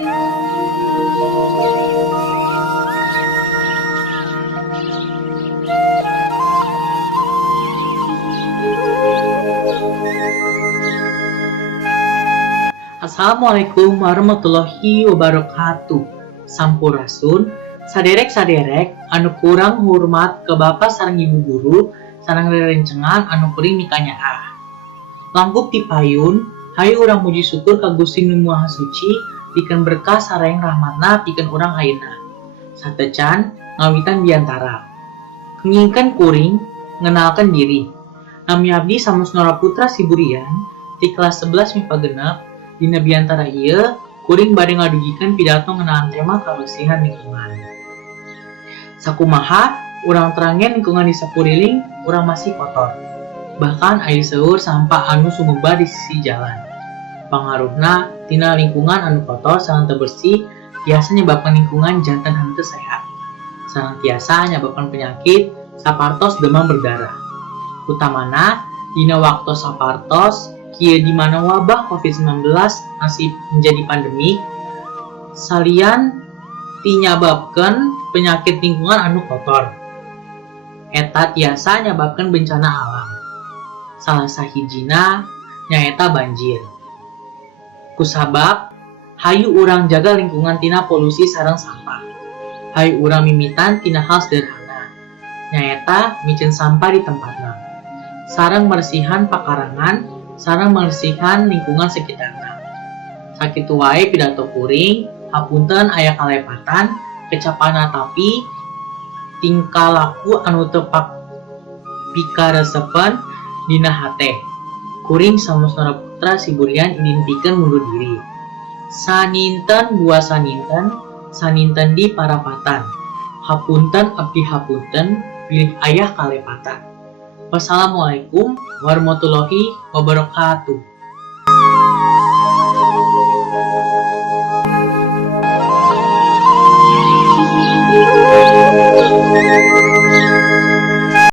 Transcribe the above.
Assalamualaikum warahmatullahi wabarakatuh. Sampurasun, saderek-saderek anu kurang hormat ke Bapak sareng Ibu Guru sareng rerencengan anu kuring mikanya Langkup ti payun, hayu urang muji syukur ka Gusti Nu Maha Suci pikeun berkah sareng rahmatna pikeun urang ayeuna. Satecan ngawitan biantara. Ngingkeun kuring ngenalkeun diri. Nami abdi Samusnora Putra Siburian di kelas 11 MIPA genep. Dina biantara ieu, kuring bade ngadugikeun pidato ngeunaan tema kabersihan lingkungan. Sakumaha, urang teranggen lingkungan di sakuriling urang masih kotor. Bahkan aya seueur sampah anu sumebar di sisi jalan. Pangaruhna tina lingkungan anu kotor sareng teu bersih biasa nyebabkeun lingkungan janten henteu sehat. Sareng tiasa nyababkeun penyakit sapartos demam berdarah. Utamana dina waktu sapartos kieu di mana wabah COVID-19 masih menjadi pandemi, salian tinyababkeun penyakit lingkungan anu kotor. Eta tiasa nyababkeun bencana alam. Salah sahijina nyaeta banjir. Kusabab, hayu urang jaga lingkungan tina polusi sareng sampah. Hayu urang mimitan tina hal sederhana, nyaeta micen sampah di tempatna. Sareng mersihan pakarangan sareng mersihan lingkungan sekitarna. Sakitu wae pidato kuring, hapunten aya kalepatan, kecapana tapi tingkah laku anu teu pikaresepen dina hate. Kuring Samusnora Putra Siburian idin pikeun mundur diri. Saninten buah saninten di parapatan. Hapunten abdi hapunten, pilih ayah kalepatan. Wassalamualaikum warahmatullahi wabarakatuh.